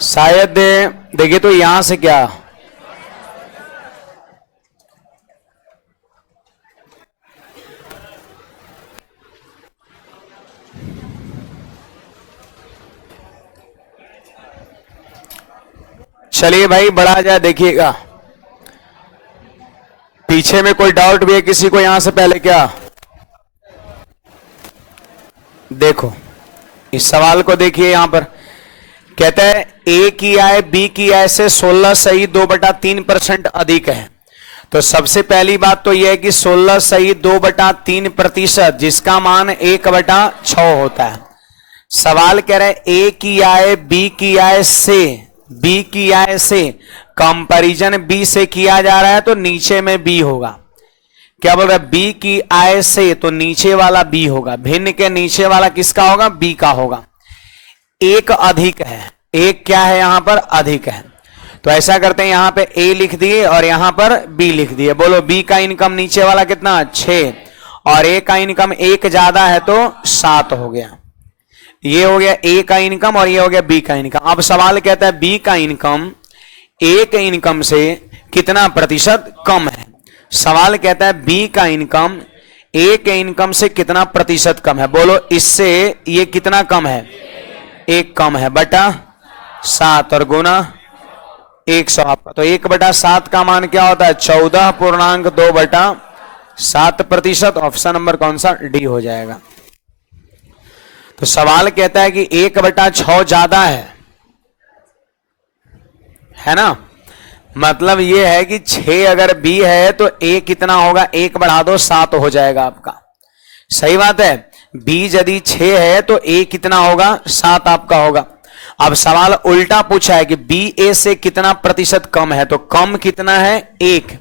शायद देखिए तो यहां से क्या, चलिए भाई बढ़ा जाए, देखिएगा पीछे में कोई डाउट भी है किसी को यहां से पहले क्या? देखो इस सवाल को देखिए, यहां पर कहता है ए की आय बी की आय से 16 सही 2/3% अधिक है। तो सबसे पहली बात तो यह है कि 16 सही 2/3% जिसका मान 1/6 होता है। सवाल कह रहा है ए की आय बी की आय से, बी की आय से कंपैरिजन बी से किया जा रहा है तो नीचे में बी होगा। क्या बोल रहा है? बी की आय से, तो नीचे वाला बी होगा, भिन्न के नीचे वाला किसका होगा? बी का होगा। एक अधिक है, एक क्या है यहां पर? अधिक है। तो ऐसा करते हैं यहां पे ए लिख दिए और यहां पर बी लिख दिए। बोलो बी का इनकम नीचे वाला कितना? 6 और ए का इनकम 1 ज्यादा है तो 7 हो गया। ये हो गया ए का इनकम और ये हो गया बी का इनकम। अब सवाल कहता है बी का इनकम ए के इनकम से कितना प्रतिशत कम है। सवाल कहता है बी का इनकम ए के इनकम से कितना प्रतिशत कम है। बोलो इससे ये कितना कम है? 1 कम है बटा 7 और गुना 100 आपका। तो 1/7 का मान क्या होता है? 14.2/7%। ऑप्शन नंबर कौन सा? डी हो जाएगा। तो सवाल कहता है कि 1/6 ज्यादा है ना? मतलब यह है कि 6 अगर बी है तो ए कितना होगा? 1 बढ़ा दो 7 हो जाएगा आपका। सही बात है। बी यदि 6 है तो ए कितना होगा? 7 आपका होगा। अब सवाल उल्टा पूछा है कि बी ए से कितना प्रतिशत कम है। तो कम कितना है? 1।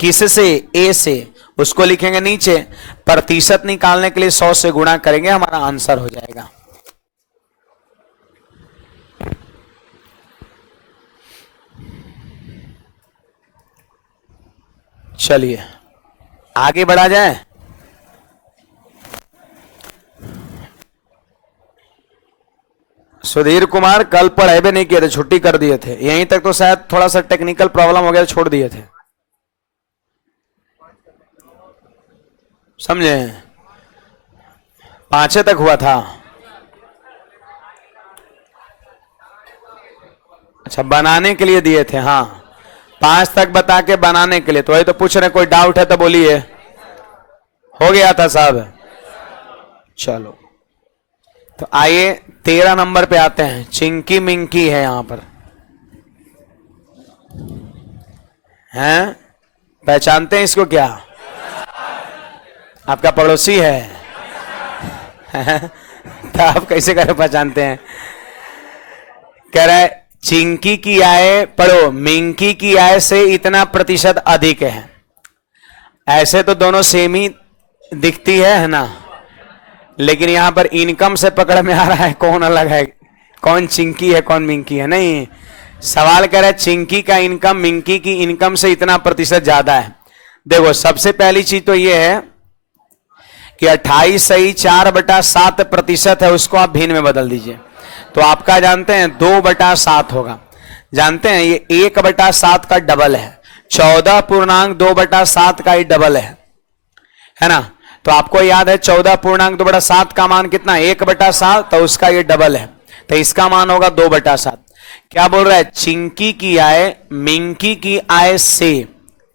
किससे? ए से। उसको लिखेंगे नीचे। प्रतिशत निकालने के लिए 100 से गुणा करेंगे, हमारा आंसर हो जाएगा। चलिए आगे बढ़ा जाए। सुधीर कुमार कल पढ़े भी नहीं किए थे, छुट्टी कर दिए थे। यहीं तक तो शायद थोड़ा सा टेक्निकल प्रॉब्लम हो गया, छोड़ दिए थे। समझे? 5 तक हुआ था। अच्छा बनाने के लिए दिए थे। हाँ 5 तक बता के बनाने के लिए। तो वही तो पूछ रहे, कोई डाउट है तो बोलिए। हो गया था साहब। चलो तो आइए 13 नंबर पे आते हैं। चिंकी मिंकी है यहां पर, हैं? पहचानते हैं इसको? क्या आपका पड़ोसी है? तो आप कैसे कर पहचानते हैं? कह रहा है चिंकी की आय, पढ़ो, मिंकी की आय से इतना प्रतिशत अधिक है। ऐसे तो दोनों सेम ही दिखती है ना? लेकिन यहां पर इनकम से पकड़ में आ रहा है कौन अलग है, कौन चिंकी है कौन मिंकी है। नहीं, सवाल कर रहा है चिंकी का इनकम मिंकी की इनकम से इतना प्रतिशत ज्यादा है। देखो सबसे पहली चीज तो यह है कि 28 सही 4/7% है, उसको आप भिन्न में बदल दीजिए। तो आपका जानते हैं 2/7 होगा। जानते हैं ये 1/7 का डबल है। 14.2/7 का ही डबल है ना? तो आपको याद है 14.2/7 का मान कितना? 1/7। तो उसका ये डबल है, तो इसका मान होगा 2/7। क्या बोल रहा है? चिंकी की आय मिंकी की आय से,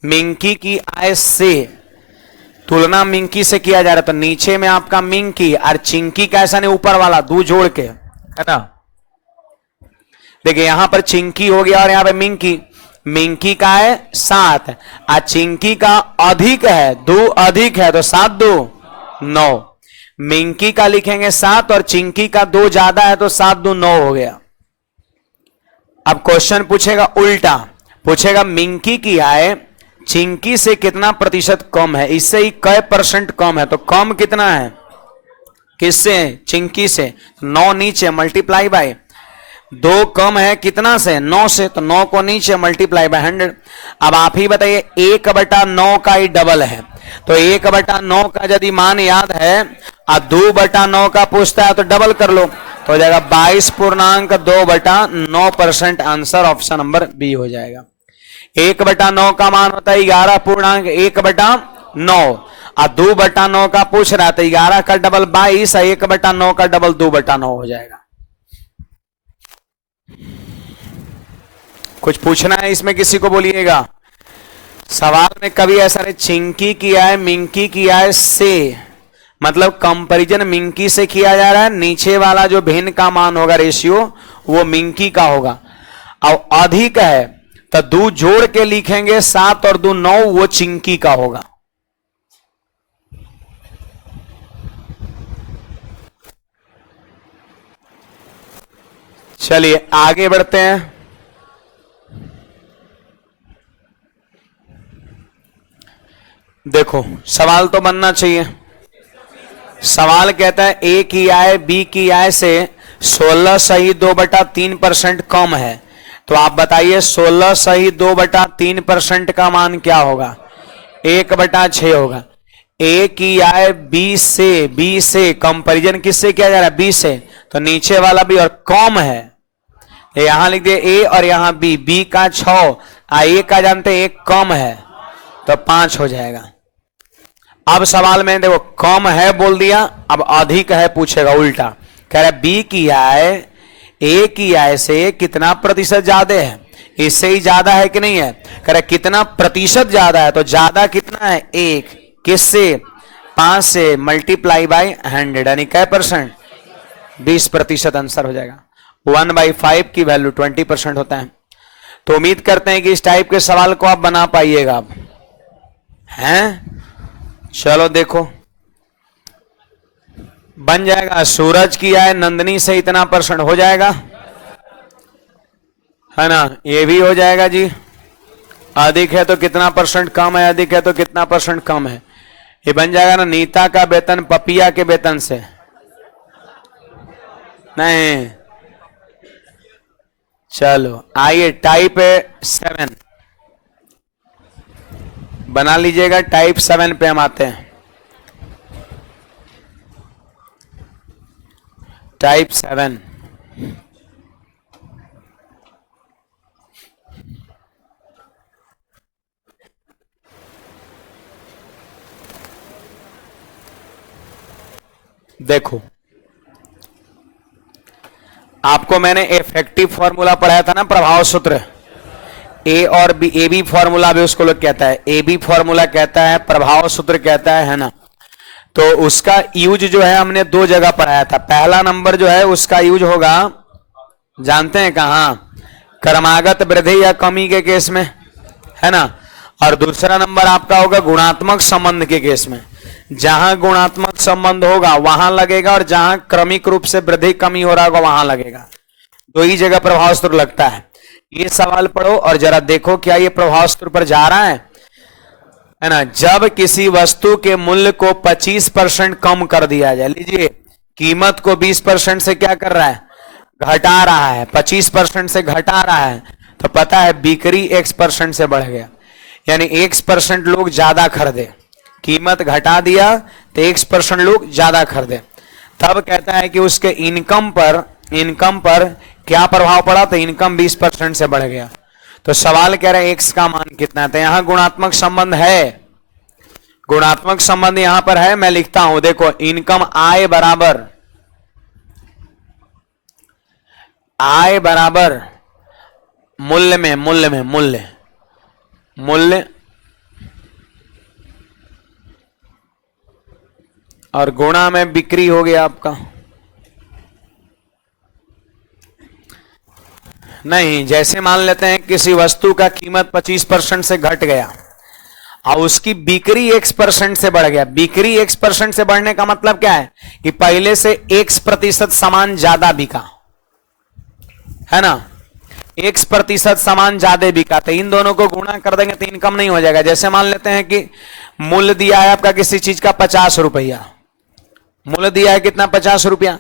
मिंकी की आय से तुलना मिंकी से किया जा रहा है। तो नीचे में आपका मिंकी और चिंकी का ऐसा नहीं, ऊपर वाला दो जोड़ के, है ना? देखिए यहां पर चिंकी हो गया और यहां पे मिंकी। मिंकी का है 7 और चिंकी का अधिक है, 2 अधिक है तो 7 2 9। मिंकी का लिखेंगे 7 और चिंकी का 2 ज्यादा है तो 7 2 9 हो गया। अब क्वेश्चन पूछेगा उल्टा, पूछेगा मिंकी की आय चिंकी से कितना प्रतिशत कम है। इससे ही कै % कम है। तो कम कितना है? किससे? चिंकी से। 9 नीचे मल्टीप्लाई बाय 2 कम है कितना से? 9 से। तो 9 को नीचे मल्टीप्लाई बाय 100। अब आप ही बताइए 1/9 का ही डबल है। तो 1/9 का यदि मान याद है और 2/9 का पूछता है तो डबल कर लो। तो हो जाएगा 22.2/9%। आंसर ऑप्शन नंबर बी हो जाएगा। 1/9 का मान होता है 11.1/9 और 2/9 का पूछ रहा था। 11 का डबल 22 और 1/9 का डबल 2/9 हो जाएगा। कुछ पूछना है इसमें किसी को बोलिएगा। सवाल में कभी ऐसा चिंकी किया है, मिंकी किया है, से मतलब कंपैरिजन मिंकी से किया जा रहा है। नीचे वाला जो भिन्न का मान होगा रेशियो वो मिंकी का होगा। और अधिक है तो 2 जोड़ के लिखेंगे, 7 और 2 9, वो चिंकी का होगा। चलिए आगे बढ़ते हैं। देखो सवाल तो बनना चाहिए। सवाल कहता है ए की आय बी की आय से 16 सही 2/3% कम है। तो आप बताइए 16 सही 2/3% का मान क्या होगा? 1/6 होगा। ए की आय बी से कंपैरिजन किससे किया जा रहा है? बी से। तो नीचे वाला भी और कम है, यहां लिख दिए ए और यहां बी। बी का 6 ए का जानते हैं 1 कम है तो 5 हो जाएगा। अब सवाल में देखो कम है बोल दिया, अब अधिक है पूछेगा उल्टा। कह रहा है बी की आय ए की आय से कितना प्रतिशत ज्यादा है? इससे ही ज्यादा है कि नहीं है? कह रहा है कितना प्रतिशत ज्यादा है? तो ज्यादा कितना है? 1। किससे? 5 से मल्टीप्लाई बाय 100 यानी क्या परसेंट? 20% आंसर हो जाएगा। 1/5 की वैल्यू 20% होता है। तो उम्मीद करते हैं कि इस टाइप के सवाल को आप बना पाइएगा। आप हैं? चलो देखो बन जाएगा। सूरज की आय नंदनी से इतना % हो जाएगा, है ना? ये भी हो जाएगा जी। अधिक है तो कितना %? कम है। अधिक है तो कितना % कम है? ये बन जाएगा ना। नीता का वेतन पपिया के वेतन से नहीं। चलो आइए टाइप 7 बना लीजिएगा। टाइप 7 पे हम आते हैं। टाइप 7 देखो, आपको मैंने इफेक्टिव फॉर्मूला पढ़ाया था ना, प्रभाव सूत्र। ए और बी, ए बी फॉर्मूला भी उसको लोग कहता है। ए बी फॉर्मूला कहता है, प्रभाव सूत्र कहता है ना? तो उसका यूज जो है हमने 2 जगह पढ़ाया था। पहला नंबर जो है उसका यूज होगा, जानते हैं कहां? क्रमागत वृद्धि या कमी के केस में, है ना? और दूसरा नंबर आपका होगा गुणात्मक संबंध के केस में। जहां गुणात्मक संबंध होगा वहां लगेगा और जहां क्रमिक रूप से वृद्धि कमी हो रहा होगा वहां लगेगा। 2 ही जगह प्रभाव सूत्र लगता है। ये सवाल पढ़ो और जरा देखो क्या ये प्रभाव सूत्र पर जा रहा है ना? जब किसी वस्तु के मूल्य को 25% कम कर दिया जाए, लीजिए कीमत को 20% से क्या कर रहा है? घटा रहा है। 25% से घटा रहा है तो पता है बिक्री X% से बढ़ गया, यानी X% लोग ज्यादा खरीदे। कीमत घटा दिया तो X% लोग ज्यादा खरीदे। तब कहता है कि उसके इनकम पर क्या प्रभाव पड़ा? तो इनकम 20% से बढ़ गया। तो सवाल कह रहे हैं X का मान कितना है? तो यहां गुणात्मक संबंध है। गुणात्मक संबंध यहां पर है, मैं लिखता हूं। देखो इनकम आय बराबर मूल्य और गुणा में बिक्री हो गया आपका। नहीं, जैसे मान लेते हैं किसी वस्तु का कीमत 25% से घट गया और उसकी बिक्री X% से बढ़ गया। बिक्री X% से बढ़ने का मतलब क्या है? कि पहले से X% सामान ज्यादा बिका, है ना? X% सामान ज्यादा बिका तो इन दोनों को गुणा कर देंगे तो इनकम नहीं हो जाएगा। जैसे मान लेते हैं कि मूल्य दिया है आपका किसी चीज का 50 रुपया, मूल्य दिया है कितना? 50 रुपया,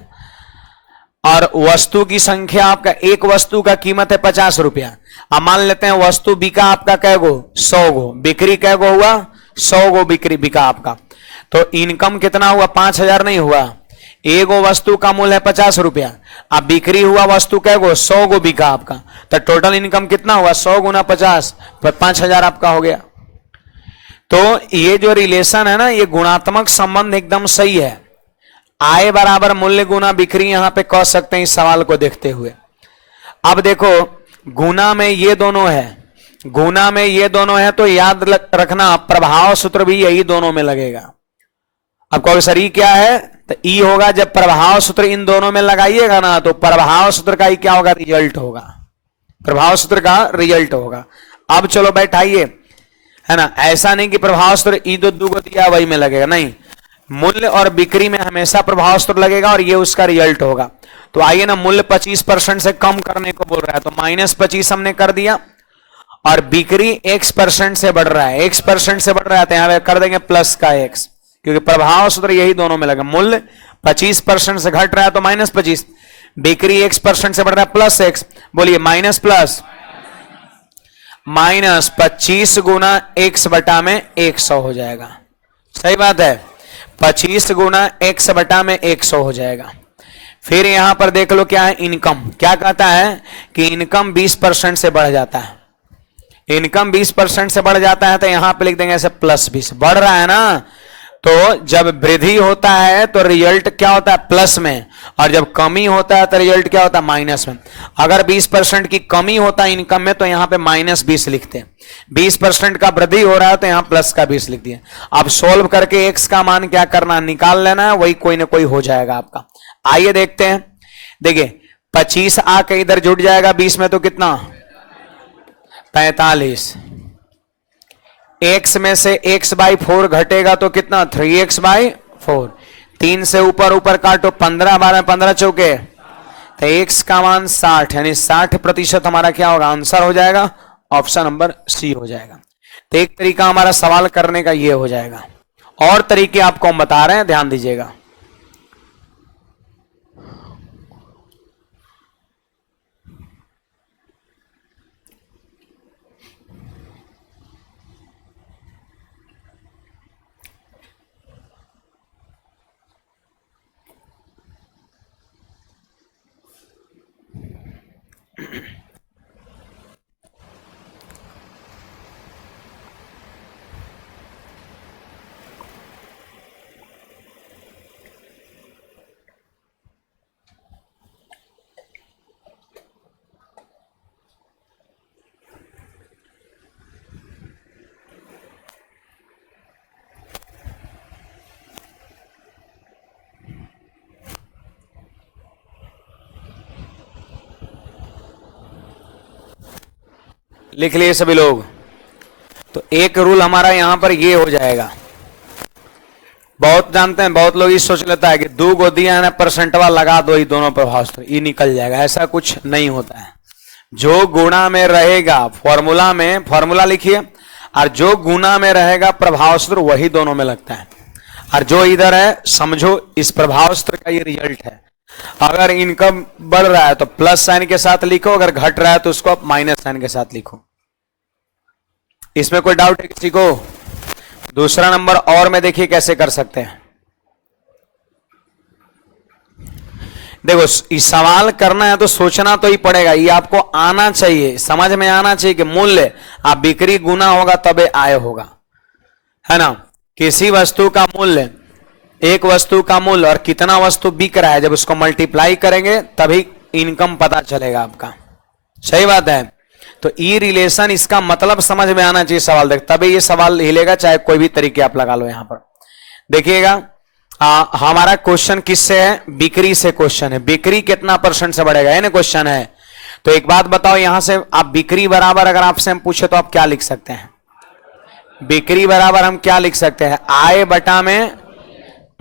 और वस्तु की संख्या आपका, एक वस्तु का कीमत है 50 रुपया। अब मान लेते हैं वस्तु बिका आपका कै गो? 100 गो। बिक्री कै गो हुआ? 100 गो बिक्री बिका आपका। तो इनकम कितना हुआ? 5000 नहीं हुआ। एक गो वस्तु का मूल्य है 50 रुपया, अब बिक्री हुआ वस्तु कै गो 100 गो बिका आपका, तो टोटल इनकम कितना हुआ 100 गुना 50 पर 5000 आपका हो गया। तो ये जो रिलेशन है ना, ये गुणात्मक संबंध एकदम सही है। आय बराबर मूल्य गुना बिक्री यहां पे कह सकते हैं इस सवाल को देखते हुए। अब देखो गुना में ये दोनों है, गुना में ये दोनों है, तो याद रखना प्रभाव सूत्र भी यही दोनों में लगेगा। अब कहोगे सर ई क्या है, तो ई होगा जब प्रभाव सूत्र इन दोनों में लगाइएगा ना, तो प्रभाव सूत्र का ही क्या होगा, रिजल्ट होगा, प्रभाव सूत्र का रिजल्ट होगा। अब चलो बैठाइए, है ना, ऐसा नहीं कि प्रभाव सूत्र ई दो को दिया वही में लगेगा, नहीं, मूल्य और बिक्री में हमेशा प्रभाव सूत्र लगेगा और ये उसका रिजल्ट होगा। तो आइए ना, मूल्य 25% से कम करने को बोल रहा है, तो -25 हमने कर दिया, और बिक्री x% से बढ़ रहा है, x% से बढ़ रहा है, तो यहां कर देंगे प्लस का x, क्योंकि प्रभाव सूत्र यही दोनों में लगा। मूल्य 25% से घट रहा है तो -25, बिक्री x% से बढ़ रहा है प्लस x, बोलिए माइनस प्लस, -25 गुना x बटा में 100 हो जाएगा। सही बात है, 25 गुना x बटा में 100 हो जाएगा। फिर यहां पर देख लो क्या है, इनकम क्या कहता है कि इनकम 20% से बढ़ जाता है, इनकम 20% से बढ़ जाता है, तो यहां पे लिख देंगे ऐसे +20, बढ़ रहा है ना, तो जब वृद्धि होता है तो रिजल्ट क्या होता है प्लस में, और जब कमी होता है तो रिजल्ट क्या होता है माइनस में। अगर 20% की कमी होता है इनकम में तो यहां पे -20 लिखते हैं, 20% का वृद्धि हो रहा है तो यहां प्लस का 20 लिख दिया। अब सोल्व करके x का मान क्या करना, निकाल लेना है, वही कोई ना कोई हो जाएगा आपका। आइए देखते हैं, देखिए 25 आके इधर जुड़ जाएगा 20 में, तो कितना 45, x में से x/4 घटेगा तो कितना 3x/4, 3 से ऊपर ऊपर काटो, 15 12 15 चौके, तो x का मान 60, यानी 60% हमारा क्या होगा, आंसर हो जाएगा, ऑप्शन नंबर सी हो जाएगा। तो एक तरीका हमारा सवाल करने का ये हो जाएगा, और तरीके आपको हम बता रहे हैं, ध्यान दीजिएगा। लिख लिए सभी लोग। तो एक रूल हमारा यहां पर ये हो जाएगा, बहुत जानते हैं, बहुत लोग ये सोच लेता है कि 2 गो दिया है ना, परसेंटवा लगा दो, ये दोनों प्रभाव सूत्र ये निकल जाएगा, ऐसा कुछ नहीं होता है। जो गुणा में रहेगा फॉर्मूला में, फॉर्मूला लिखिए, और जो गुणा में रहेगा प्रभाव सूत्र वही दोनों में लगता है, और जो इधर है समझो इस प्रभाव सूत्र का ये रिजल्ट है। अगर इनकम बढ़ रहा है तो प्लस साइन के साथ लिखो, अगर घट रहा है तो उसको आप माइनस साइन के साथ लिखो। इसमें कोई डाउट है किसी को? दूसरा नंबर और में देखिए कैसे कर सकते हैं। देखो इस सवाल करना है तो सोचना तो ही पड़ेगा, ये आपको आना चाहिए, समझ में आना चाहिए कि मूल्य आप बिक्री गुना होगा तबे आय होगा, है ना। किसी वस्तु का मूल्य, एक वस्तु का मूल्य और कितना वस्तु बिक रहा है, जब उसको मल्टीप्लाई करेंगे तभी इनकम पता चलेगा आपका। सही बात है। तो ई रिलेशन, इसका मतलब समझ में आना चाहिए सवाल देख, तभी ये सवाल हिलेगा, चाहे कोई भी तरीके आप लगा लो। यहां पर देखिएगा हमारा क्वेश्चन किससे है? बिक्री से क्वेश्चन है। बिक्री कितना % से बढ़ेगा, है ना क्वेश्चन है। तो एक बात बताओ, यहां से आप बिक्री बराबर अगर आपसे हम पूछे तो आप क्या लिख सकते हैं? बिक्री बराबर हम क्या लिख सकते हैं? आय बटा में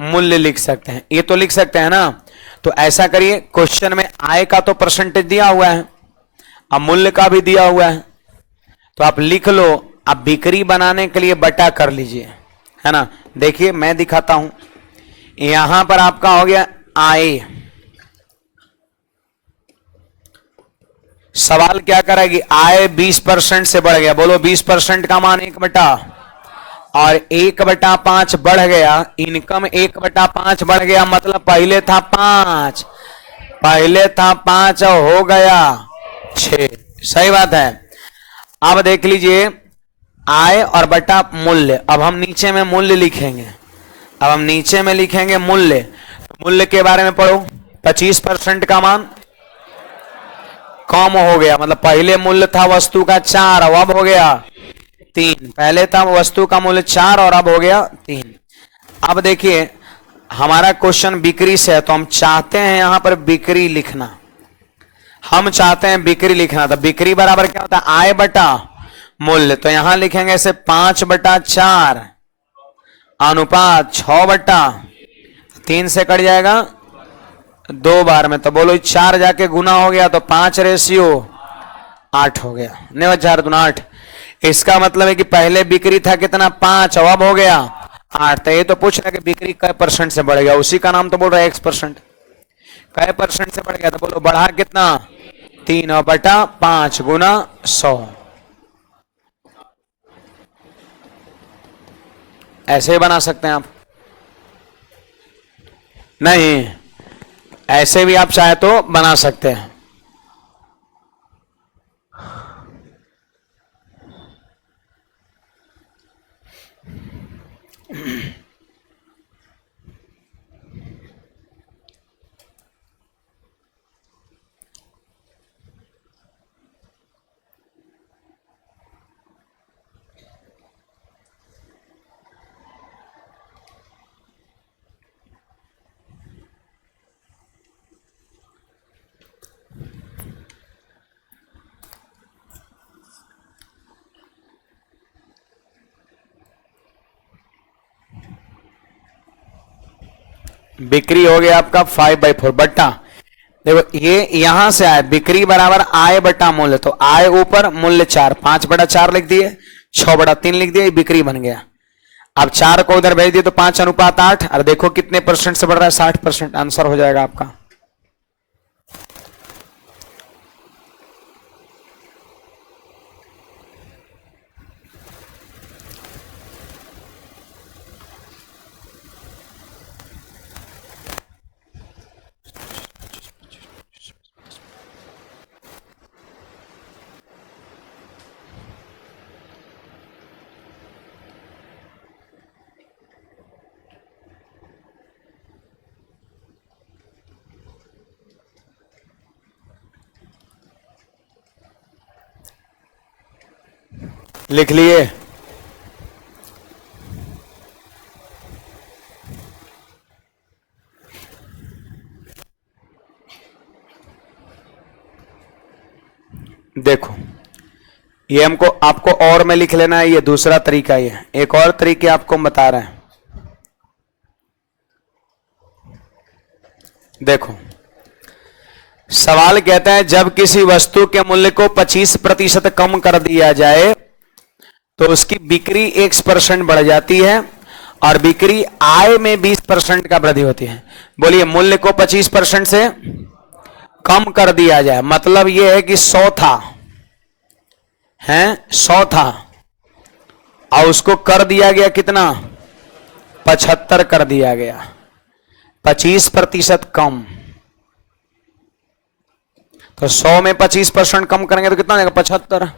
मूल्य लिख सकते हैं, ये तो लिख सकते हैं ना। तो ऐसा करिए, क्वेश्चन में आय का तो परसेंटेज दिया हुआ है, अब मूल्य का भी दिया हुआ है, तो आप लिख लो। अब बिक्री बनाने के लिए बटा कर लीजिए, है ना। देखिए मैं दिखाता हूं, यहां पर आपका हो गया आय। सवाल क्या करेगी? आय 20% से बढ़ गया, बोलो 20% का मान 1 बटा, और 1/5 बढ़ गया, इनकम 1/5 बढ़ गया, मतलब पहले था 5, पहले था 5 और हो गया 6। सही बात है। अब देख लीजिए आय और बटा मूल्य। अब हम नीचे में मूल्य लिखेंगे, अब हम नीचे में लिखेंगे मूल्य। तो मूल्य के बारे में पढ़ो। 25% का मान कम हो गया, मतलब पहले मूल्य था वस्तु का 4 और अब हो गया 3। पहले था वस्तु का मूल्य 4 और अब हो गया 3। अब देखिए हमारा क्वेश्चन बिक्री से है, तो हम चाहते हैं यहां पर बिक्री लिखना, हम चाहते हैं बिक्री लिखना। तो बिक्री बराबर क्या होता है, आय बटा मूल्य। तो यहां लिखेंगे ऐसे 5/4 अनुपात 6/3 से कट जाएगा 2 बार में। तो बोलो 4 जाके गुना हो गया तो 5/8 हो गया। 9 4 2 8। इसका मतलब है कि पहले बिक्री था कितना 5 और अब हो गया 8। तो ये तो पूछ रहा है कि बिक्री कै % से बढ़ गया, उसी का नाम तो बोल रहा है X%। कै % से बढ़ गया, तो बोलो बढ़ा कितना 3/5 गुना 100। ऐसे ही बना सकते हैं आप, नहीं ऐसे भी आप चाहे तो बना सकते हैं। बिक्री हो गया आपका 5/4 बट्टा, देखो ये यहां से आए बिक्री बराबर आय बटा मूल्य। तो आय ऊपर मूल्य 4, 5/4 लिख दिए, 6/3 लिख दिए, बिक्री बन गया। अब 4 को उधर भेज दिए तो 5/8। और देखो कितने % से बढ़ रहा है, 60%। आंसर हो जाएगा आपका। लिख लिए। देखो ये हमको आपको और में लिख लेना है, ये दूसरा तरीका। ये एक और तरीके आपको बता रहे हैं। देखो सवाल कहता है जब किसी वस्तु के मूल्य को 25% कम कर दिया जाए तो उसकी बिक्री X% बढ़ जाती है और बिक्री आय में 20% का वृद्धि होती है। बोलिए मूल्य को 25% से कम कर दिया जाए, मतलब यह है कि 100 था, हैं 100 था और उसको कर दिया गया कितना 75 कर दिया गया, 25% कम। तो 100 में 25% कम करेंगे तो कितना देगा 75।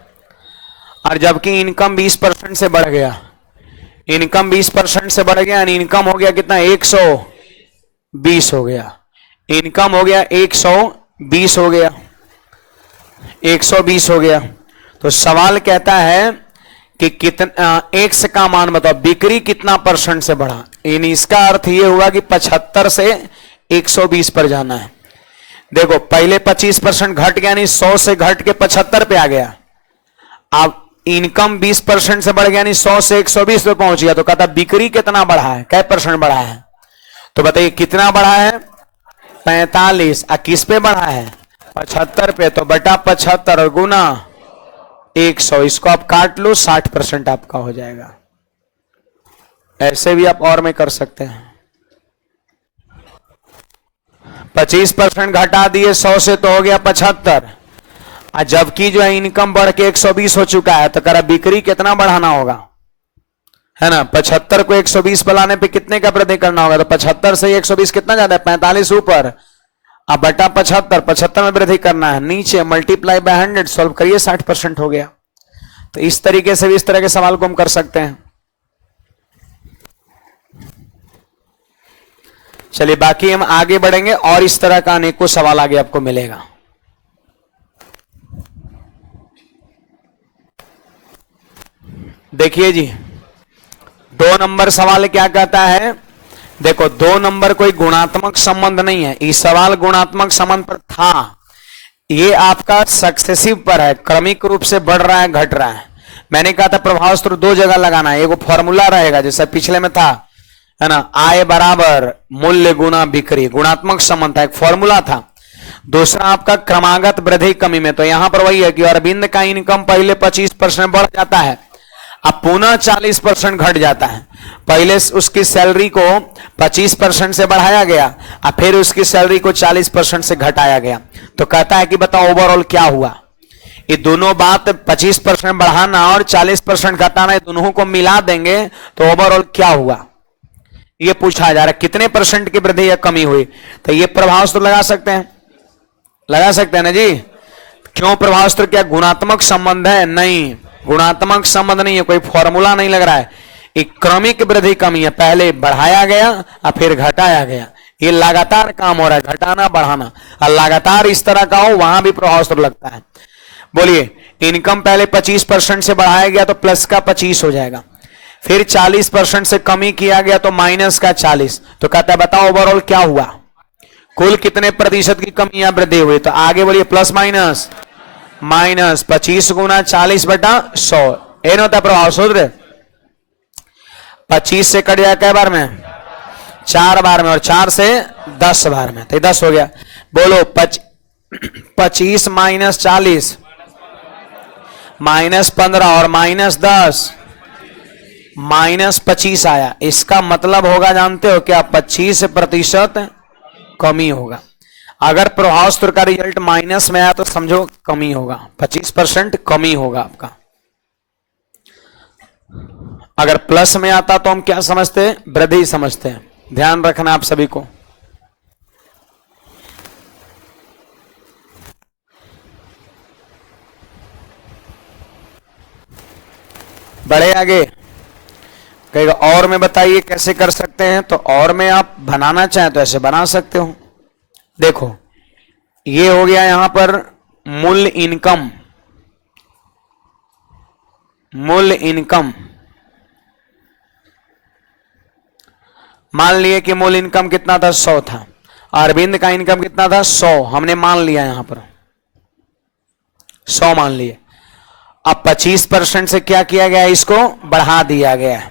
और जबकि इनकम 20% से बढ़ गया, इनकम 20% से बढ़ गया, इनकम हो गया कितना 120 हो गया, इनकम हो गया 120 हो गया, 120 हो गया। तो सवाल कहता है कि कितना एक्स का मान बताओ, बिक्री कितना % से बढ़ा। इसका अर्थ यह हुआ कि 75 से 120 पर जाना है। देखो पहले 25% घट गया, नहीं 100 से घट के 75 पे आ गया। अब इनकम 20% से बढ़ गया, नहीं 100 से 120 पे पहुंच गया। तो कहता बिक्री कितना बढ़ा है, कै % बढ़ा है। तो बताइए कितना बढ़ा है 45। किस पे बढ़ा है 75 पे। तो बटा 75 और गुना 100, इसको आप काट लो 60% आपका हो जाएगा। ऐसे भी आप और में कर सकते हैं। 25% घटा दिए 100 से तो हो गया 75। जबकि जो है इनकम बढ़ के 120 हो चुका है, तो कह रहा बिक्री कितना बढ़ाना होगा है ना। 75 को 120 पर लाने पे कितने का वृद्धि करना होगा, तो 75 से 120 कितना ज्यादा है, 45 ऊपर, अब बटा 75, 75 में वृद्धि करना है, नीचे मल्टीप्लाई बाय 100, सॉल्व करिए 60% हो गया। तो इस तरीके से भी इस तरह के सवाल को हम कर सकते हैं। चलिए बाकी हम आगे बढ़ेंगे और इस तरह का अनेकों सवाल आगे आपको मिलेगा। देखिए जी 2 नंबर सवाल क्या कहता है, देखो 2 नंबर कोई गुणात्मक संबंध नहीं है, इस सवाल गुणात्मक संबंध पर था, ये आपका सक्सेसिव पर है, क्रमिक रूप से बढ़ रहा है घट रहा है। मैंने कहा था प्रभाव सूत्र 2 जगह लगाना है, एगो फॉर्मूला रहेगा जैसा पिछले में था, है ना, आय बराबर मूल्य गुना बिक्री, गुणात्मक संबंध था, एक फॉर्मूला था। दूसरा आपका क्रमागत वृद्धि कमी में, तो यहां पर वही है कि अरविंद का इनकम पहले 25% बढ़ जाता है, अब पुनः 40% घट जाता है। पहले उसकी सैलरी को 25% से बढ़ाया गया, और फिर उसकी सैलरी को 40% से घटाया गया। तो कहता है कि बताओ ओवरऑल क्या हुआ। ये दोनों बात 25% बढ़ाना और 40% घटाना, ये दोनों को मिला देंगे तो ओवरऑल क्या हुआ, ये पूछा जा रहा है। कितने परसेंट की वृद्धि या कमी हुई, तो ये प्रभाव सूत्र लगा सकते हैं, लगा सकते हैं ना जी। क्यों प्रभाव सूत्र, क्या गुणात्मक संबंध है, नहीं गुणात्मक संबंध नहीं है, कोई फॉर्मूला नहीं लग रहा है, एक क्रमिक वृद्धि कमी है, पहले बढ़ाया गया और फिर घटाया गया, ये लगातार काम हो रहा है, घटाना बढ़ाना, और लगातार इस तरह का हो वहां भी प्रभाव सूत्र लगता है। बोलिए इनकम पहले 25% से बढ़ाया गया तो प्लस का 25 हो जाएगा, फिर 40% से कमी किया गया तो माइनस का 40, तो कहता है बताओ ओवरऑल क्या हुआ, कुल कितने प्रतिशत की कमी या वृद्धि हुई। तो आगे बोलिए प्लस माइनस, माइनस 25 गुना 40 बटा 100, ये होता है प्रभाव सूत्र। 25 से कट जाए कै बार में, 4 बार में, और 4 से 10 बार में, तो 10 हो गया। बोलो 25 माइनस 40 माइनस 15 और माइनस 10 माइनस 25 आया, इसका मतलब होगा जानते हो क्या, 25% कमी होगा। अगर प्रभाव सूत्र का रिजल्ट माइनस में आया तो समझो कमी होगा, 25% कमी होगा आपका। अगर प्लस में आता तो हम क्या समझते हैं, वृद्धि समझते हैं, ध्यान रखना आप सभी को। बढ़े आगे, कहेगा और में बताइए कैसे कर सकते हैं, तो और में आप बनाना चाहें तो ऐसे बना सकते हो। देखो ये हो गया यहां पर मूल इनकम, मूल इनकम, मान लिए कि मूल इनकम कितना था 100 था, अरविंद का इनकम कितना था 100, हमने मान लिया यहां पर 100 मान लिए। अब 25% से क्या किया गया, इसको बढ़ा दिया गया,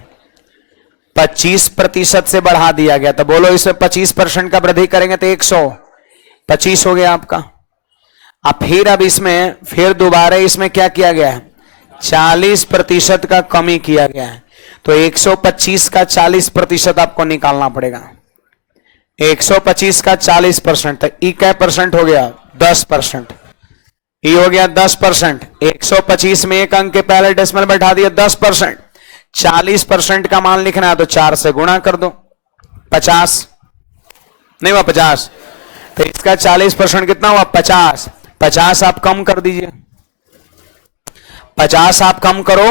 25% से बढ़ा दिया गया, तो बोलो इसमें 25% का वृद्धि करेंगे तो 125 हो गया आपका। अब फिर अब इसमें फिर दोबारा इसमें क्या किया गया है, 40% का कमी किया गया है, तो 125 का 40% आपको निकालना पड़ेगा। 125 का 40%, तो ई क्या परसेंट हो गया, 10%, ये हो गया 10%। 125 में एक अंक के पहले डेसिमल बैठा दिया 10%, 40% का मान लिखना है तो 4 से गुणा कर दो, 50 नहीं हुआ 50, तो इसका 40% कितना हुआ 50, 50 आप कम कर दीजिए, 50 आप कम करो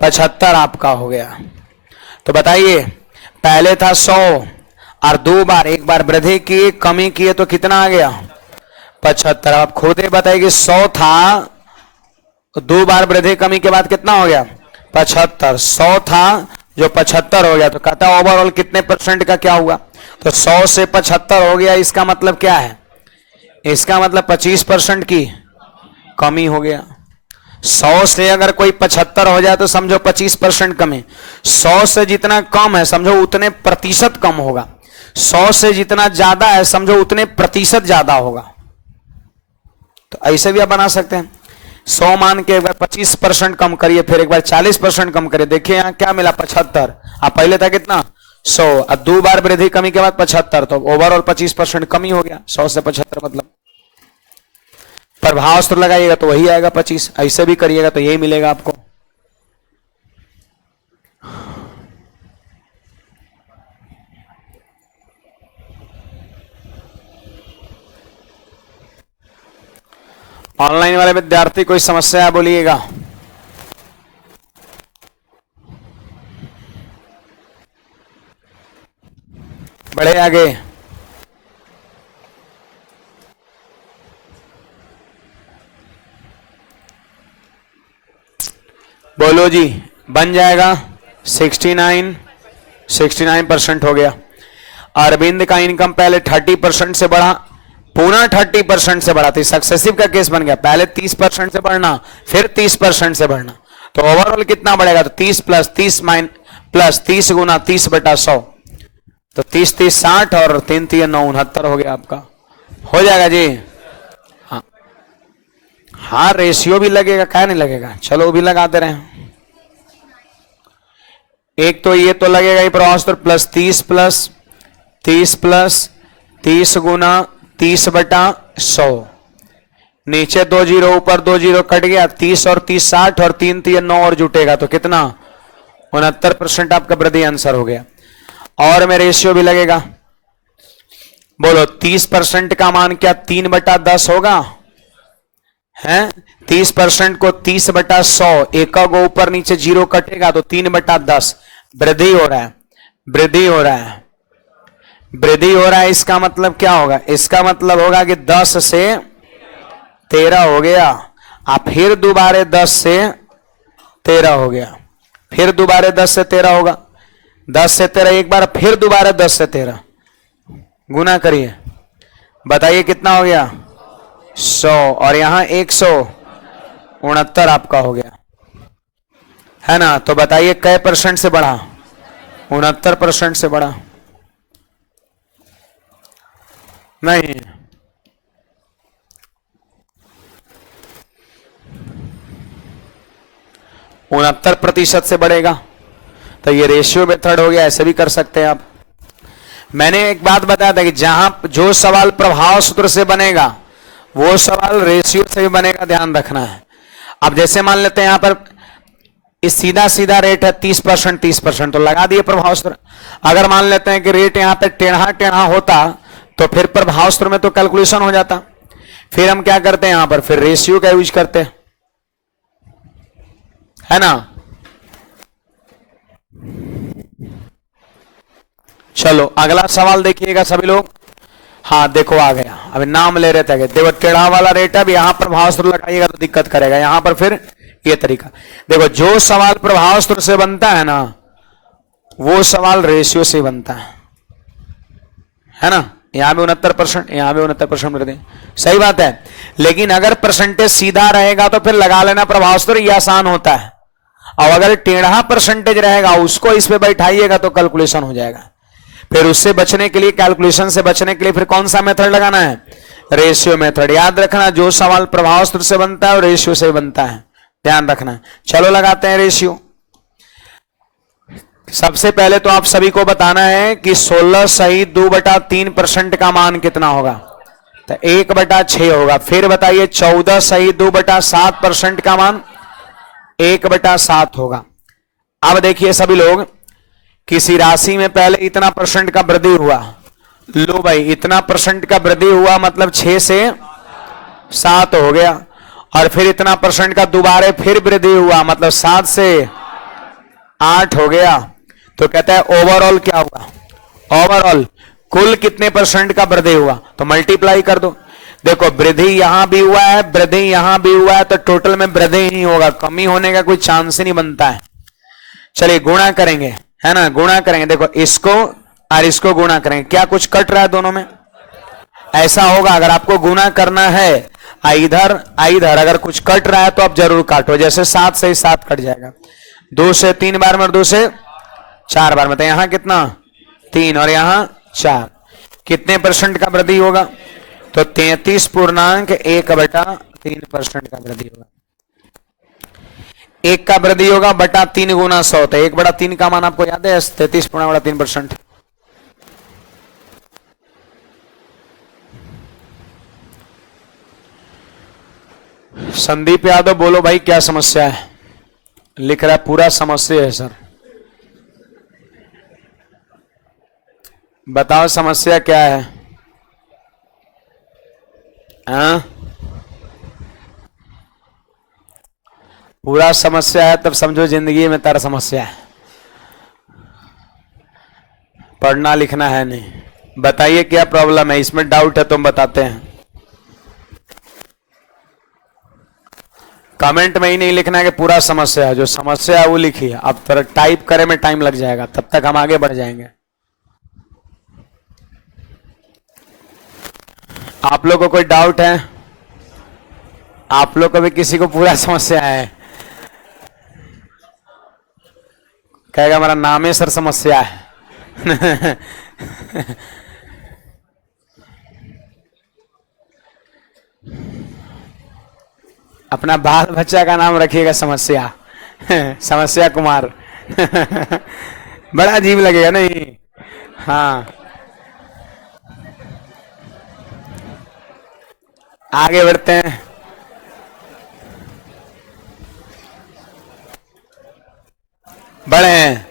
75 आपका हो गया। तो बताइए पहले था 100 और 2 बार, एक बार वृद्धि किए कमी किए तो कितना आ गया 75। आप खुद ही बताइए 100 था तो 2 बार वृद्धि कमी के बाद कितना हो गया 75, 100 था जो 75 हो गया, तो कहता है ओवरऑल कितने परसेंट का क्या हुआ, तो 100 से 75 हो गया, इसका मतलब क्या है, इसका मतलब 25% की कमी हो गया। 100 से अगर कोई 75 हो जाए तो समझो 25% कमी, 100 से जितना कम है समझो उतने प्रतिशत कम होगा, 100 से जितना ज्यादा है समझो उतने प्रतिशत ज्यादा होगा। तो ऐसे भी आप बना सकते हैं, 100 मान के एक बार 25% कम करिए, फिर एक बार 40% कम करिए, देखिए यहां क्या मिला 75, आप पहले था कितना 100, अब 2 बार वृद्धि कमी के बाद 75, तो ओवरऑल 25% कमी हो गया 100 से 75, मतलब प्रभाव सूत्र लगाइएगा तो वही आएगा 25, ऐसे भी करिएगा तो यही मिलेगा आपको। ऑनलाइन वाले विद्यार्थी कोई समस्या है बोलिएगा। बढ़े आगे। बोलो जी, बन जाएगा 69% हो गया। अरविंद का इनकम पहले 30% से बढ़ा, पुनः 30% से बढ़ा, तो सक्सेसिव का केस बन गया। पहले 30% से बढ़ना, फिर 30% से बढ़ना, तो ओवरऑल कितना बढ़ेगा? तो 30 प्लस 30 प्लस 30 गुना 30/100, तो 30 30 60 और 3 3 9 69 हो गया आपका। हो जाएगा जी। हाँ हाँ, रेशियो भी लगेगा, क्या नहीं लगेगा, चलो वो भी लगाते रहे। एक तो ये तो लगेगा ही प्रभास्त्र, प्लस 30 प्लस 30 गुना 30/100, नीचे 2 जीरो, ऊपर 2 जीरो कट गया, 30 और 30 60 और 3 3 9 और जुटेगा, तो कितना? 69% आपका वृद्धि आंसर हो गया। और में रेशियो भी लगेगा। बोलो 30% का मान क्या 3/10 होगा? है 30% को 30/100, एक को ऊपर नीचे जीरो कटेगा तो 3/10 वृद्धि हो रहा है, वृद्धि हो रहा है, वृद्धि हो रहा है। इसका मतलब क्या होगा? इसका मतलब होगा कि 10 से 13 हो गया, आप फिर दोबारा 10 से 13 हो गया, फिर दोबारा 10 से 13 होगा, 10 से 13 एक बार, फिर दोबारा 10 से 13 गुना करिए, बताइए कितना हो गया? 100, और यहां 169 आपका हो गया, है ना? तो बताइए कै % से बढ़ा? 69% से बढ़ा। नहीं, 69% से बढ़ेगा, तो ये रेशियो मेथड हो गया। ऐसे भी कर सकते हैं आप। मैंने एक बात बताया था कि जहां जो सवाल प्रभाव सूत्र से बनेगा वो सवाल रेशियो से भी बनेगा, ध्यान रखना है। अब जैसे मान लेते हैं यहां पर इस सीधा सीधा रेट है 30%, 30%, तो लगा दिए प्रभाव सूत्र। अगर मान लेते हैं कि रेट यहां पे टेढ़ा टेढ़ा होता तो फिर प्रभाव सूत्र में तो कैलकुलेशन हो जाता। फिर हम क्या करते हैं यहां पर? फिर रेशियो का यूज करते हैं, है ना? चलो अगला सवाल देखिएगा सभी लोग। हाँ देखो आ गया, अभी नाम ले रहे थे, देखो टेढ़ा वाला रेट है, अब यहां प्रभाव सूत्र लगाइएगा तो दिक्कत करेगा। यहां पर फिर ये तरीका, देखो जो सवाल प्रभाव सूत्र से बनता है ना वो सवाल रेशियो से बनता है ना? यहां भी 69%, यहां भी 69% कर दें, सही बात है। लेकिन अगर परसेंटेज सीधा रहेगा तो फिर लगा लेना प्रभाव सूत्र, ये आसान होता है। और अगर टेढ़ा परसेंटेज रहेगा उसको इस पे बैठाइएगा तो कैलकुलेशन हो जाएगा। फिर उससे बचने के लिए, कैलकुलेशन से बचने के लिए फिर कौन सा मेथड लगाना है? Ratio method. याद रखना जो सवाल प्रभाव सूत्र से बनता है और रेशियो से बनता है, ध्यान रखना। चलो लगाते हैं रेशियो। सबसे पहले तो आप सभी को बताना है कि 16 सही 2/3% का मान कितना होगा? तो 1/6 होगा। फिर बताइए 14 सही 2/7% का मान 1/7 होगा। अब देखिए सभी लोग, किसी राशि में पहले इतना % का वृद्धि हुआ, लो भाई इतना % का वृद्धि हुआ मतलब 6 से 7 हो गया, और फिर इतना % का दोबारा फिर वृद्धि हुआ मतलब 7 से 8 हो गया। तो कहता है ओवरऑल क्या हुआ? ओवरऑल कुल कितने % का वृद्धि हुआ? तो मल्टीप्लाई कर दो। देखो वृद्धि यहां भी हुआ है, वृद्धि यहां भी हुआ है, तो टोटल में वृद्धि ही होगा, कमी होने का कोई चांस ही नहीं बनता है। चलिए गुणा करेंगे, है ना? गुणा करेंगे, देखो इसको और इसको गुणा करेंगे, क्या कुछ कट रहा है दोनों में? ऐसा होगा अगर आपको गुणा करना है इधर इधर अगर कुछ कट रहा है तो आप जरूर काटो। जैसे 7 से 7 कट जाएगा, 2 से 3 बार में और 2 से 4 बार में, तो यहां कितना 3 और यहां 4, कितने % का वृद्धि होगा? तो 33.1/3% का वृद्धि होगा। 1 का वृद्धि होगा बटा 3 गुना 100, तो 1/3 का मान आपको याद है 33.3%। संदीप यादव बोलो भाई क्या समस्या है? लिख रहा है पूरा समस्या है सर। बताओ समस्या क्या है? हाँ पूरा समस्या है तब समझो जिंदगी में तारा समस्या है। पढ़ना लिखना है नहीं। बताइए क्या प्रॉब्लम है, इसमें डाउट है तो हम बताते हैं। कमेंट में ही नहीं लिखना है कि पूरा समस्या है, जो समस्या है वो लिखिए। अब थोड़ा टाइप करे में टाइम लग जाएगा, तब तक हम आगे बढ़ जाएंगे। आप लोग को कोई डाउट है? आप लोग को भी किसी को पूरा समस्या है? कहेगा हमारा नाम है सर समस्या है। अपना बाल बच्चा का नाम रखिएगा समस्या। समस्या कुमार। बड़ा अजीब लगेगा नहीं? हाँ, आगे बढ़ते हैं। बढ़े हैं।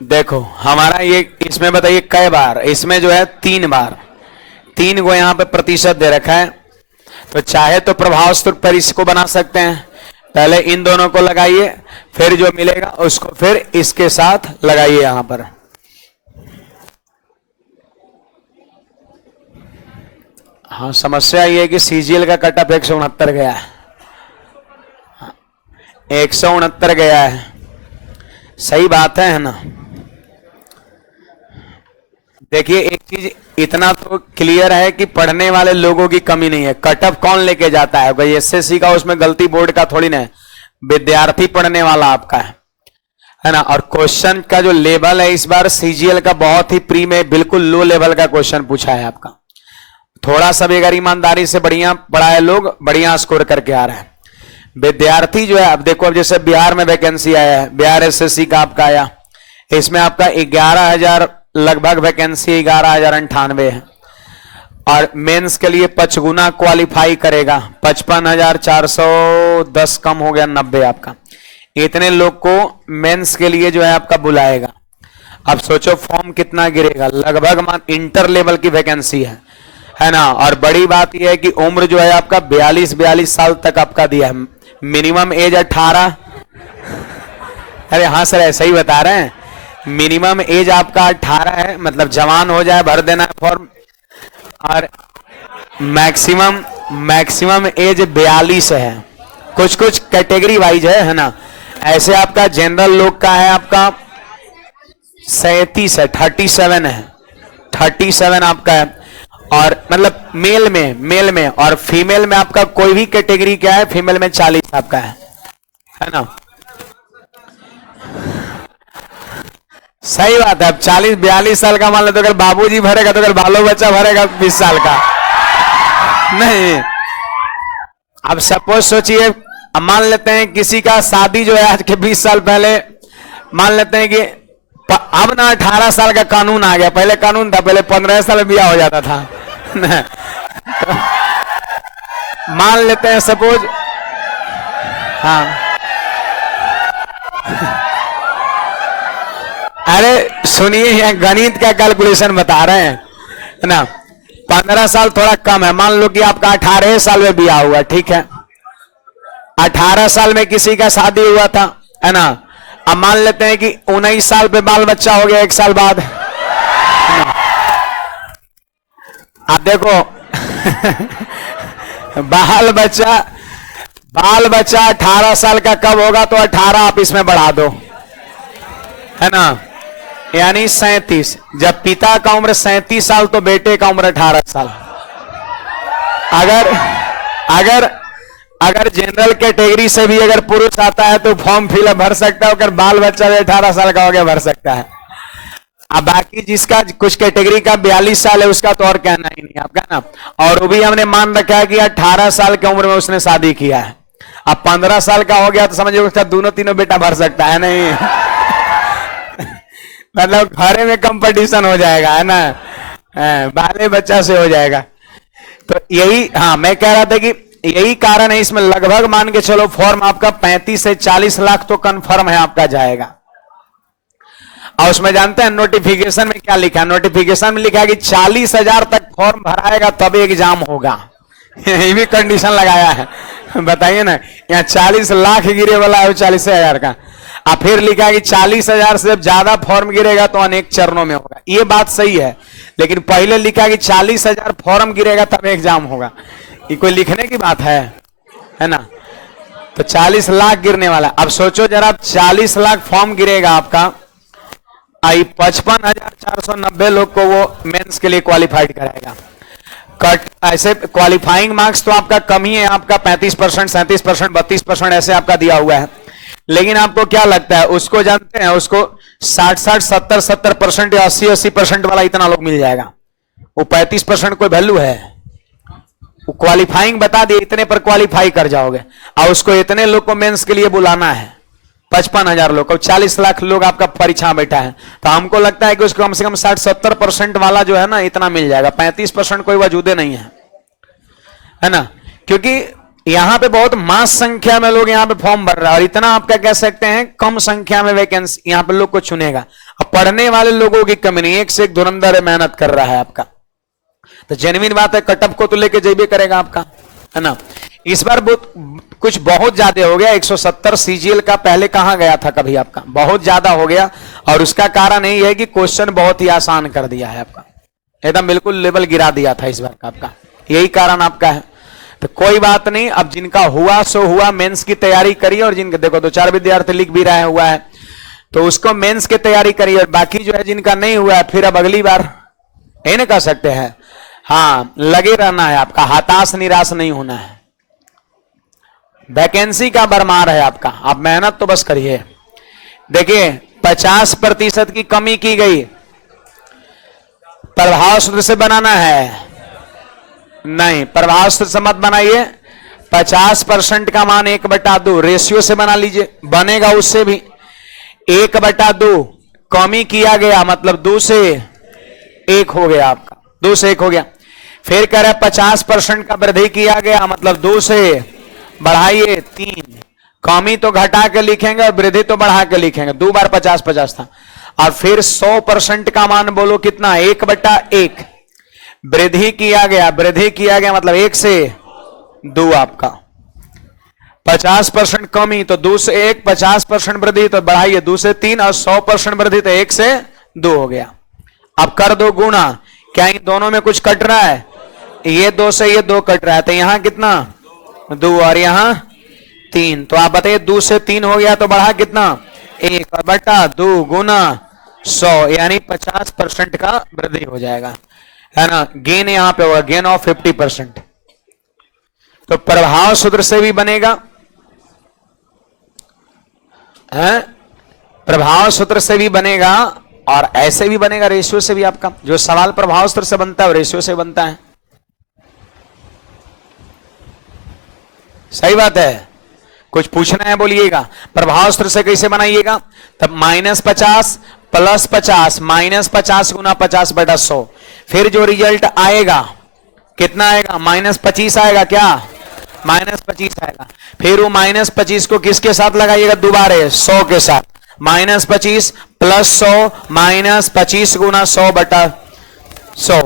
देखो हमारा ये, इसमें बताइए कई बार, इसमें जो है 3 बार, 3 को यहां पे प्रतिशत दे रखा है। तो चाहे तो प्रभाव सूत्र पर इसको बना सकते हैं। पहले इन दोनों को लगाइए, फिर जो मिलेगा उसको फिर इसके साथ लगाइए यहां पर। हाँ, समस्या ये है कि सीजीएल का कट ऑफ 169 गया है। 169 गया है, सही बात है ना? देखिए एक चीज इतना तो क्लियर है कि पढ़ने वाले लोगों की कमी नहीं है। कट ऑफ कौन लेके जाता है? भाई एसएससी का, उसमें गलती बोर्ड का थोड़ी ना, विद्यार्थी पढ़ने वाला आपका है ना। और क्वेश्चन का जो लेवल है इस बार सीजीएल का बहुत ही प्री में बिल्कुल लो लेवल का क्वेश्चन पूछा है आपका। थोड़ा सा भी अगर ईमानदारी से बढ़िया पढ़ाए लोग, बढ़िया स्कोर करके आ रहे हैं। विद्यार्थी जो है, अब देखो, अब जैसे बिहार में वैकेंसी आया है, बिहार एसएससी का आपका आया, इसमें आपका 11,000 लगभग वैकेंसी 11,098 है। और मेंस के लिए 5 गुना क्वालिफाई करेगा, 55,410 कम हो गया 90 आपका। इतने लोग को मेंस के लिए जो है आपका बुलाएगा। अब सोचो फॉर्म कितना गिरेगा, लगभग इंटर लेवल की वैकेंसी है ना। और बड़ी बात यह है कि उम्र जो है आपका 42 साल तक आपका दिया है। Minimum age 18। अरे हाँ सर, ऐसा ही बता रहे हैं। मिनिमम एज आपका 18 है, मतलब जवान हो जाए, भर देना है फॉर्म। और मैक्सिमम एज 42 है। कुछ कुछ कैटेगरी वाइज है ना। ऐसे आपका जनरल लोग का है आपका 37 है, 37 है, 37 आपका है। और मतलब मेल में और फीमेल में आपका कोई भी कैटेगरी क्या है, फीमेल में 40 आपका है ना। सही बात है। अब 40-42 साल का मान लो, तो अगर बाबूजी भरेगा तो अगर बालो बच्चा भरेगा 20 साल का नहीं। अब सपोज सोचिए, मान लेते हैं किसी का शादी जो है आज के 20 साल पहले, मान लेते हैं कि अब ना 18 साल का कानून आ गया। पहले कानून था, पहले 15 साल में ब्याह हो जाता था। मान लेते हैं सपोज, हाँ, अरे सुनिए, यहाँ गणित का कैलकुलेशन बता रहे हैं है ना। 15 साल थोड़ा कम है। मान लो कि आपका 18 साल में ब्याह हुआ, ठीक है। 18 साल में किसी का शादी हुआ था, है ना। अब मान लेते हैं कि 19 साल पे बाल बच्चा हो गया 1 साल बाद। अब देखो बाल बच्चा 18 साल का कब होगा, तो 18 आप इसमें बढ़ा दो, है ना, यानी 37। जब पिता का उम्र 37 साल तो बेटे का उम्र 18 साल। अगर जनरल कैटेगरी से भी अगर पुरुष आता है तो फॉर्म फिलअप भर सकता है, अगर बाल बच्चा भी 18 साल का हो गया भर सकता है। अब बाकी जिसका कुछ कैटेगरी का 42 साल है उसका तो और कहना ही नहीं आपका ना। और वो भी हमने मान रखा है कि 18 साल की उम्र में उसने शादी किया है। अब 15 साल का हो गया तो समझिए उसका दोनों तीनों बेटा भर सकता है नहीं। मतलब घरे में कंपटीशन हो जाएगा, है ना, बाले बच्चा से हो जाएगा। तो यही, हाँ, मैं कह रहा था कि यही कारण है। इसमें लगभग मान के चलो फॉर्म आपका 35 से 40 लाख तो कंफर्म है आपका जाएगा। और उसमें जानते हैं नोटिफिकेशन में क्या लिखा है? नोटिफिकेशन में लिखा है कि 40,000 तक फॉर्म भराएगा तब एग्जाम होगा। यही भी कंडीशन लगाया है। बताइए ना, यहाँ 40 लाख गिरे वाला है 40,000 का, और फिर लिखा है कि 40,000 से जब ज्यादा फॉर्म गिरेगा तो अनेक चरणों में होगा। ये बात सही है, लेकिन पहले लिखा है कि 40,000 फॉर्म गिरेगा तब एग्जाम होगा। ये कोई लिखने की बात है ना? तो 40 लाख गिरने वाला। अब सोचो जरा, 40 लाख फॉर्म गिरेगा आपका, आई 55,490 लोग को वो मेंस के लिए क्वालिफाइड कराएगा। कट ऐसे क्वालिफाइंग मार्क्स तो आपका कम ही है, आपका 35%, 37%, 32% ऐसे आपका दिया हुआ है। लेकिन आपको क्या लगता है, उसको जानते हैं, उसको 60, 70% या 80% वाला इतना लोग मिल जाएगा। वो 35% कोई वैल्यू है? वो क्वालिफाइंग बता दिए, इतने पर क्वालिफाई कर जाओगे, और उसको इतने लोग को मेंस के लिए बुलाना है, 55,000 लोग को, 40 लाख लोग आपका परीक्षा बैठा है। तो हमको लगता है कि उसको कम से कम 60-70% वाला जो है ना, इतना मिल जाएगा। 35% कोई वजूदे नहीं है ना? क्योंकि यहां पे बहुत मास संख्या में लोग यहां पे फॉर्म भर रहा है, और इतना आपका कह सकते हैं कम संख्या में वैकेंसी यहां पे लोग को चुनेगा। अब पढ़ने वाले लोगों की कमी नहीं, एक से एक धुरंधर मेहनत कर रहा है आपका। तो जेन्युइन बात है, कटअप को तो लेके जेबे करेगा आपका, है ना? इस बार कुछ बहुत ज्यादा हो गया। 170 सीजीएल का पहले कहां गया था कभी आपका, बहुत ज्यादा हो गया। और उसका कारण यही है कि क्वेश्चन बहुत ही आसान कर दिया है आपका, एकदम बिल्कुल लेवल गिरा दिया था इस बार का आपका, यही कारण आपका है। तो कोई बात नहीं, अब जिनका हुआ सो हुआ, मेंस की तैयारी करिए। और जिनके देखो 2-4 विद्यार्थी लिख भी रहे हुआ है, तो उसको मेंस की तैयारी करिए। और बाकी जो है जिनका नहीं हुआ है, फिर अब अगली बार यही ना कर सकते हैं। हाँ, लगे रहना है आपका, हताश निराश नहीं होना है। वैकेंसी का भरमार है आपका, आप मेहनत तो बस करिए। देखिए 50% की कमी की गई, प्रभाव सूत्र से बनाना है नहीं, प्रभाव सूत्र से मत बनाइए। 50% का मान 1/2 रेशियो से बना लीजिए, बनेगा उससे भी। 1/2 कमी किया गया मतलब 2 से 1 हो गया आपका, 2 से 1 हो गया। फिर कह रहे 50% का वृद्धि किया गया मतलब 2 से बढ़ाइए 3, कमी तो घटा के लिखेंगे और वृद्धि तो बढ़ा के लिखेंगे। 2 बार 50 था। और फिर 100% का मान बोलो कितना, 1/1 वृद्धि किया गया, वृद्धि किया गया मतलब 1 से 2 आपका। 50% कमी तो 2 से 1, 50% वृद्धि तो बढ़ाइए 2 से 3, और 100% वृद्धि तो 1 से 2 हो गया। अब कर दो गुणा, क्या इन दोनों में कुछ कट रहा है? ये 2 से ये 2 कट रहा है, तो यहां कितना 2 और यहां 3। तो आप बताइए 2 से 3 हो गया तो बढ़ा कितना 1, और बटा 2 गुना 100, यानी 50% का वृद्धि हो जाएगा, है ना? गेन यहां पे होगा, गेन ऑफ 50%। तो प्रभाव सूत्र से भी बनेगा, है? प्रभाव सूत्र से भी बनेगा और ऐसे भी बनेगा, रेशियो से भी। आपका जो सवाल प्रभाव सूत्र से बनता है रेशियो से बनता है। सही बात है, कुछ पूछना है बोलिएगा। प्रभाव सूत्र से कैसे बनाइएगा? तब -50 + 50 -50 गुना 50/100। फिर जो रिजल्ट आएगा कितना आएगा? -25 आएगा। क्या? -25 आएगा। फिर वो -25 को किसके साथ लगाइएगा? दोबारा 100 के साथ। -25 + 100 -25 गुना 100/100।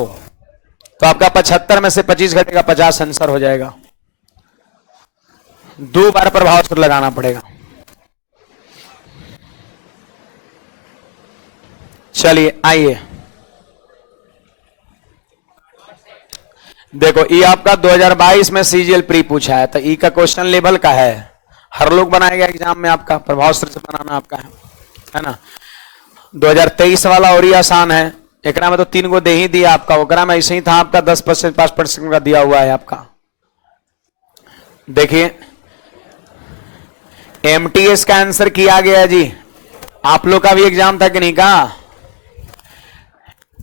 तो आपका 75 में से 25 घटेगा, 50 आंसर हो जाएगा। 2 बार प्रभाव सूत्र लगाना पड़ेगा। चलिए आइए, देखो ये आपका 2022 में सीजीएल प्री पूछा है, तो ई का क्वेश्चन लेवल का है, हर लोग बनाएगा एग्जाम में। आपका प्रभाव सूत्र से बनाना आपका है ना? 2023 वाला और ही आसान है, एक में तो 3 को दे ही दिया आपका, ओकरा में ऐसे ही था आपका 10% 5% का दिया हुआ है आपका। देखिए एमटीएस का आंसर किया गया जी। आप लोग का भी एग्जाम था कि नहीं का?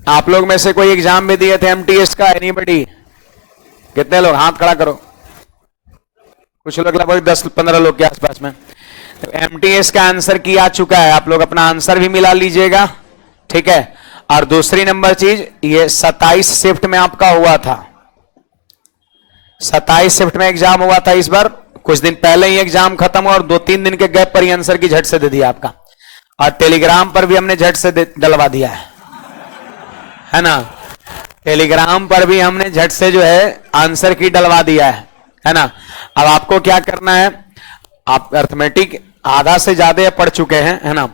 आप लोग में से कोई एग्जाम भी दिए थे एमटीएस का? एनीबडी? कितने लोग? हाथ खड़ा करो। कुछ लोग लगभग 10-15 लोग के आसपास में। तो एमटीएस का आंसर किया चुका है, आप लोग अपना आंसर भी मिला लीजिएगा, ठीक है? और दूसरी नंबर चीज, ये 27 शिफ्ट में आपका हुआ था, 27 शिफ्ट में एग्जाम हुआ था इस बार। कुछ दिन पहले ही एग्जाम खत्म हुआ और 2-3 दिन के गैप पर ही आंसर की झट से दे दिया आपका। और टेलीग्राम पर भी हमने झट से डलवा दिया है ना? टेलीग्राम पर भी हमने झट से जो है आंसर की डलवा दिया है ना। अब आपको क्या करना है, आप अर्थमेटिक आधा से ज्यादा पढ़ चुके हैं, है ना,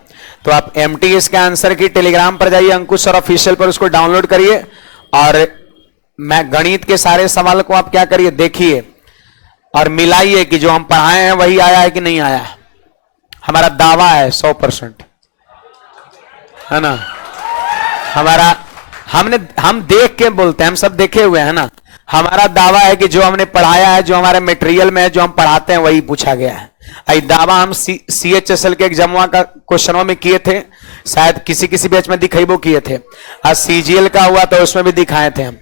तो आप एमटीएस के आंसर की टेलीग्राम पर जाइए, अंकुश सर ऑफिशियल पर, उसको डाउनलोड करिए और मैं गणित के सारे सवाल को आप क्या करिए, देखिए और मिलाइए कि जो हम पढ़ाए हैं वही आया है कि नहीं आया है। हमारा दावा है 100%, है ना, हमारा हम देख के बोलते हैं, हम सब देखे हुए हैं ना। हमारा दावा है कि जो हमने पढ़ाया है, जो हमारे मटेरियल में है, जो हम पढ़ाते हैं वही पूछा गया है। आई दावा हम CHSL के एग्जाम का क्वेश्चनों में किए थे, शायद किसी किसी बैच में दिखेबो किए थे, और CGL का हुआ तो उसमें भी दिखाए थे हम।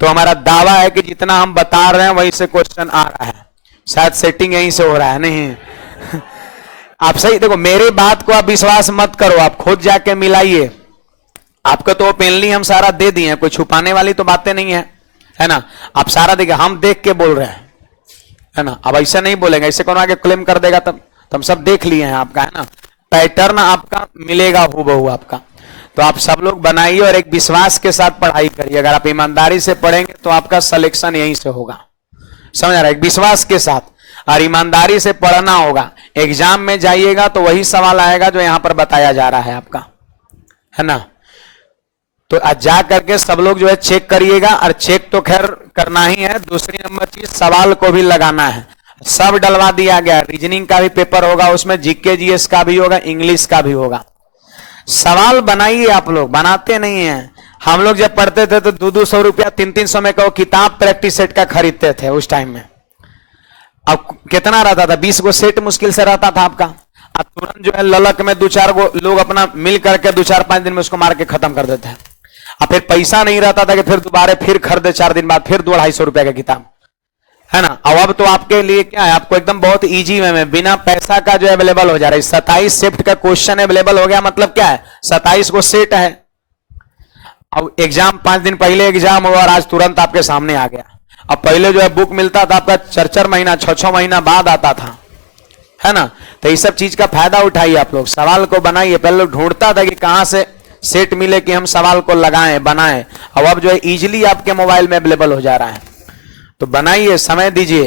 तो हमारा दावा है कि जितना हम बता रहे हैं वहीं से क्वेश्चन आ रहा है, शायद सेटिंग यहीं से हो रहा है, नहीं आप सही देखो, मेरी बात को आप विश्वास मत करो, आप खुद जाके मिलाइए। आपको तो ओपनली हम सारा दे दिए हैं, कोई छुपाने वाली तो बातें नहीं है ना। आप सारा देखिए, हम देख के बोल रहे हैं, है ना। अब ऐसा नहीं बोलेंगे, ऐसे कौन आगे क्लेम कर देगा, तब हम सब देख लिए हैं आपका, है ना। पैटर्न आपका मिलेगा हूबहू आपका। तो आप सब लोग बनाइए और एक विश्वास के साथ पढ़ाई करिए। अगर आप ईमानदारी से पढ़ेंगे तो आपका सिलेक्शन यहीं से होगा, समझ आ रहा है। एक विश्वास के साथ और ईमानदारी से पढ़ना होगा। एग्जाम में जाइएगा तो वही सवाल आएगा जो यहां पर बताया जा रहा है आपका, है ना। तो जा करके सब लोग जो है चेक करिएगा, और चेक तो खैर करना ही है। दूसरी नंबर चीज, सवाल को भी लगाना है। सब डलवा दिया गया, रीजनिंग का भी पेपर होगा उसमें, GK GS का भी होगा, इंग्लिश का भी होगा। सवाल बनाइए, आप लोग बनाते नहीं हैं। हम लोग जब पढ़ते थे तो 200-200 रुपया 300-300 में का किताब प्रैक्टिस सेट का खरीदते थे उस टाइम में। अब कितना रहता था, 20 गो सेट मुश्किल से रहता था आपका। अब तुरंत जो है ललक में 2-4 गो लोग अपना मिल करके 2-4-5 दिन में उसको मार के खत्म कर देते हैं। अब फिर पैसा नहीं रहता था कि फिर दोबारा फिर खरीदे 4 दिन बाद फिर 200-250 रुपए का किताब, है ना। अब तो आपके लिए क्या है, आपको एकदम बहुत इजी वे में बिना पैसा का जो अवेलेबल हो जा रहा है। 27 शिफ्ट का क्वेश्चन अवेलेबल हो गया, मतलब क्या है, 27 को सेट है। अब एग्जाम 5 दिन पहले एग्जाम हुआ और आज तुरंत आपके सामने आ गया। अब पहले जो है बुक मिलता था आपका 4-4 महीना 6-6 महीना बाद आता था, है ना। तो इस सब चीज का फायदा उठाइए आप लोग, सवाल को बनाइए। पहले लोग ढूंढता था कि कहां से सेट मिले कि हम सवाल को लगाएं बनाएं, अब जो है इजीली आपके मोबाइल में अवेलेबल हो जा रहा है। तो बनाइए, समय दीजिए,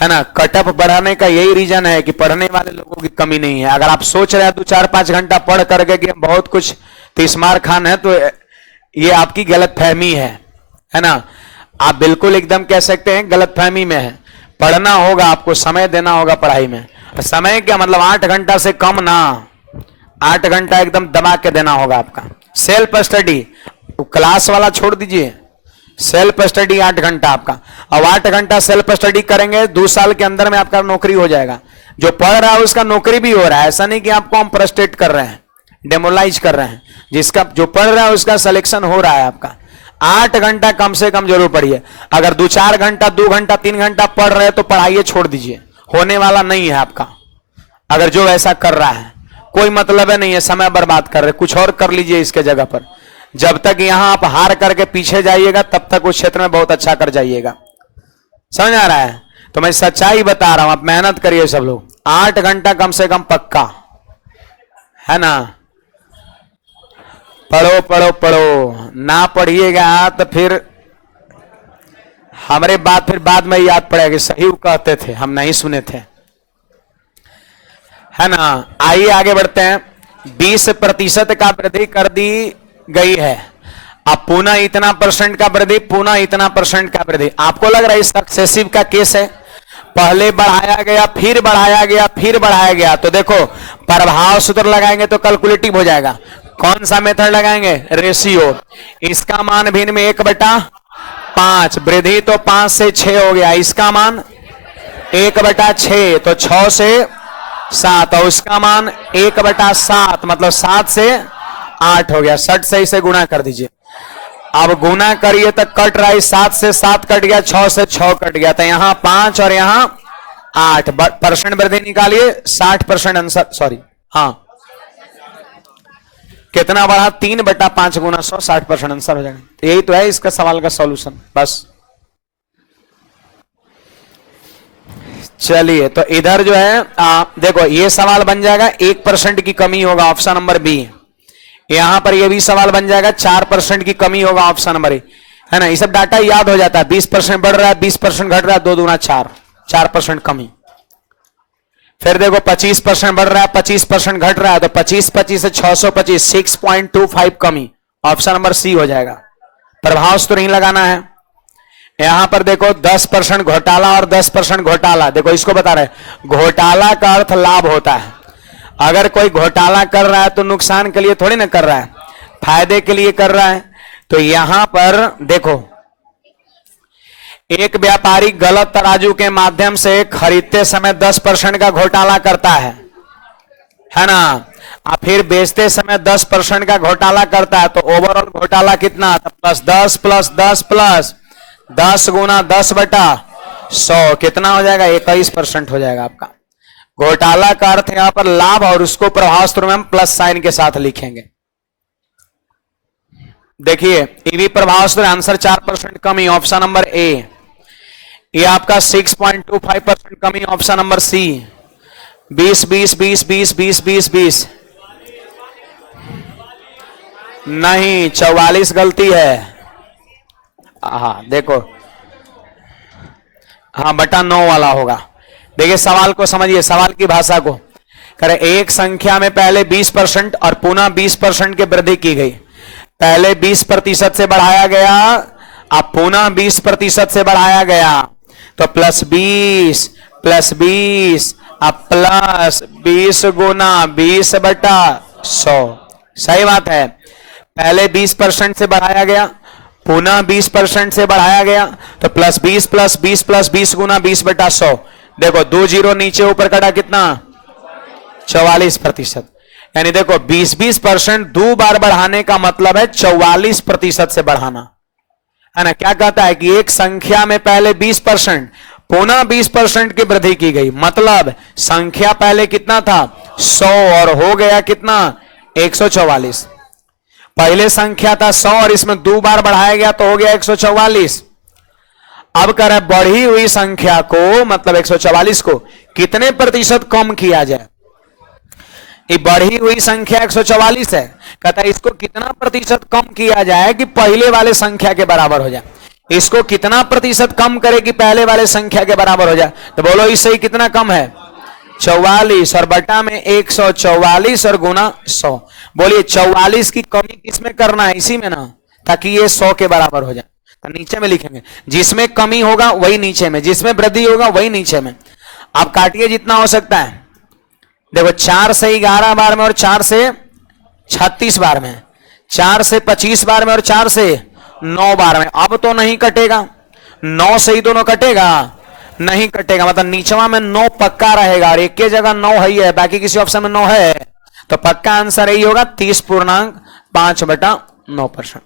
है ना। कटअप बढ़ाने का यही रीजन है कि पढ़ने वाले लोगों की कमी नहीं है। अगर आप सोच रहे हैं 2-4-5 घंटा पढ़ करके कि हम बहुत कुछ 30 मार खान है, तो ये आपकी गलत फहमी है ना। आप बिल्कुल एकदम कह सकते हैं गलत फहमी में है। पढ़ना होगा, आपको समय देना होगा पढ़ाई में। समय क्या मतलब 8 घंटा से कम ना, 8 घंटा एकदम दबा के देना होगा आपका। सेल्फ स्टडी क्लास वाला छोड़ दीजिए, सेल्फ स्टडी 8 घंटा आपका। अब 8 घंटा सेल्फ स्टडी करेंगे, 2 साल के अंदर में आपका नौकरी हो जाएगा। जो पढ़ रहा है उसका नौकरी भी हो रहा है, ऐसा नहीं कि आपको हम फ्रस्ट्रेट कर रहे हैं, डेमोलाइज कर रहे हैं। जिसका जो पढ़ रहा है उसका सिलेक्शन हो रहा है आपका। 8 घंटा कम से कम जरूर पढ़िए। अगर 2-4 घंटा 2 घंटा 3 घंटा पढ़ रहे हैं तो पढ़ाइए, छोड़ दीजिए, होने वाला नहीं है आपका। अगर जो ऐसा कर रहा है कोई मतलब है नहीं है, समय बर्बाद कर रहे, कुछ और कर लीजिए इसके जगह पर। जब तक यहां आप हार करके पीछे जाइएगा तब तक उस क्षेत्र में बहुत अच्छा कर जाइएगा, समझ आ रहा है। तो मैं सच्चाई बता रहा हूं, आप मेहनत करिए सब लोग, 8 घंटा कम से कम पक्का, है ना। पढ़ो पढ़ो पढ़ो, ना पढ़िएगा तो फिर हमारे बात फिर बाद में याद पड़ेगा, सही कहते थे, हम नहीं सुने थे, है ना। आइए आगे बढ़ते हैं। 20% का वृद्धि कर दी गई है। अब पुनः इतना % का वृद्धि, पुनः इतना % का वृद्धि। आपको लग रहा है सक्सेसिव का केस है, पहले बढ़ाया गया फिर बढ़ाया गया फिर बढ़ाया गया। तो देखो प्रभाव सूत्र लगाएंगे तो कैलकुलेटिव हो जाएगा। कौन सा मेथड लगाएंगे, रेशियो। इसका मान भिन्न में 1/5, वृद्धि तो 5 से 6 हो गया, इसका मान 1/6 तो 6 से 7, और उसका मान 1/7 मतलब 7 से 8 हो गया। 60 से इसे गुणा कर दीजिए। अब गुना करिए तो कट रहा है, 7 से 7 कट गया, 6 से 6 कट गया, तो यहां 5 और यहां 8 % वृद्धि निकालिए। 60% आंसर, सॉरी हाँ कितना बढ़ा, 3/5 गुना 100, 60% आंसर हो जाएगा। तो यही तो है इसका सवाल का सॉल्यूशन बस। चलिए तो इधर जो है देखो ये सवाल बन जाएगा 1% की कमी होगा, ऑप्शन नंबर बी। यहां पर ये भी सवाल बन जाएगा 4% की कमी होगा, ऑप्शन नंबर ए। है ना, ये सब डाटा याद हो जाता है। 20% बढ़ रहा है, 20% घट रहा है, 2 दूना 4, 4% कमी। फिर देखो 25% बढ़ रहा है, 25% घट रहा है, तो 25 से 625, 6.25 कमी। ऑप्शन नंबर सी हो जाएगा। प्रभाव तो नहीं लगाना है। यहां पर देखो 10% घोटाला और 10% घोटाला, देखो इसको बता रहे, घोटाला का अर्थ लाभ होता है। अगर कोई घोटाला कर रहा है तो नुकसान के लिए थोड़ी ना कर रहा है, फायदे के लिए कर रहा है। तो यहां पर देखो, एक व्यापारी गलत तराजू के माध्यम से खरीदते समय 10% का घोटाला करता है ना, और फिर बेचते समय 10% का घोटाला करता है, तो ओवरऑल घोटाला कितना, +10 +10 10 गुना 10/100 कितना हो जाएगा, 21% हो जाएगा आपका। घोटाला का अर्थ यहां पर लाभ, और उसको प्रभाव सूत्र में हम प्लस साइन के साथ लिखेंगे। देखिए ईवी प्रभाव सूत्र आंसर 4% कमी, ऑप्शन नंबर ए। ये आपका 6.25% कमी, ऑप्शन नंबर सी। 20 20 20 20 20 20 20 नहीं, 44 गलती है। हाँ देखो, हाँ बटा 9 वाला होगा। देखिए सवाल को समझिए, सवाल की भाषा को करें। एक संख्या में पहले 20% और पुनः 20% की वृद्धि की गई। पहले 20% से बढ़ाया गया, अब पुनः 20% से बढ़ाया गया, तो +20 +20 अब +20 गुना 20/100। सही बात है। पहले 20% से बढ़ाया गया, पुनः 20% से बढ़ाया गया, तो +20 +20 +20 गुना 20/100। देखो 2 जीरो नीचे, ऊपर कटा कितना, 44%। यानी देखो 20% 2 बार बढ़ाने का मतलब है 44% से बढ़ाना, है ना। क्या कहता है कि एक संख्या में पहले 20% पुनः 20% की वृद्धि की गई, मतलब संख्या पहले कितना था 100 और हो गया कितना 144। पहले संख्या था 100 और इसमें 2 बार बढ़ाया गया तो हो गया 144। अब कह रहा है बढ़ी हुई संख्या को, मतलब 144 को कितने प्रतिशत कम किया जाए। ये बढ़ी हुई संख्या 144 है, कहता है इसको कितना प्रतिशत कम किया जाए कि पहले वाले संख्या के बराबर हो जाए। इसको कितना प्रतिशत कम करे कि पहले वाले संख्या के बराबर हो जाए। तो बोलो इससे ही कितना कम है, 44 और बटा में 144 और गुना 100। बोलिए 44 की कमी किसमें करना है, इसी में ना, ताकि ये 100 के बराबर हो जाए। तो नीचे में लिखेंगे, जिसमें कमी होगा वही नीचे में, जिसमें वृद्धि होगा वही नीचे में। आप काटिए जितना हो सकता है। देखो 4 से 11 बार में और 4 से 36 बार में, 4 से 25 बार में और 4 से 9 बार में। अब तो नहीं कटेगा, 9 से ही दोनों कटेगा, नहीं कटेगा, मतलब नीचवा में 9 पक्का रहेगा और एक के जगह 9 ही है, बाकी किसी ऑप्शन में 9 है, तो पक्का आंसर यही होगा 30.5/9%।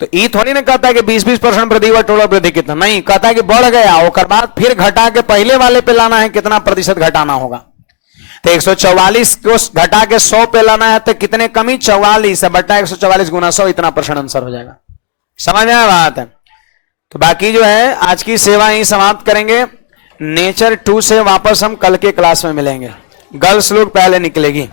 तो ये थोड़ी ना कहता है कि 20% वृद्धि हुआ, टोटल वृद्धि कितना, नहीं, कहता है कि बढ़ गया, उसके बाद फिर घटा के पहले वाले पे लाना है, कितना प्रतिशत घटाना होगा। तो 144 को घटा के 100 पे लाना है, तो कितने कमी 44 बटा 144 गुना 100, इतना % आंसर हो जाएगा। समझ में आया बात है। तो बाकी जो है आज की सेवा यही समाप्त करेंगे। नेचर 2 से वापस हम कल के क्लास में मिलेंगे। गर्ल्स लोग पहले निकलेगी।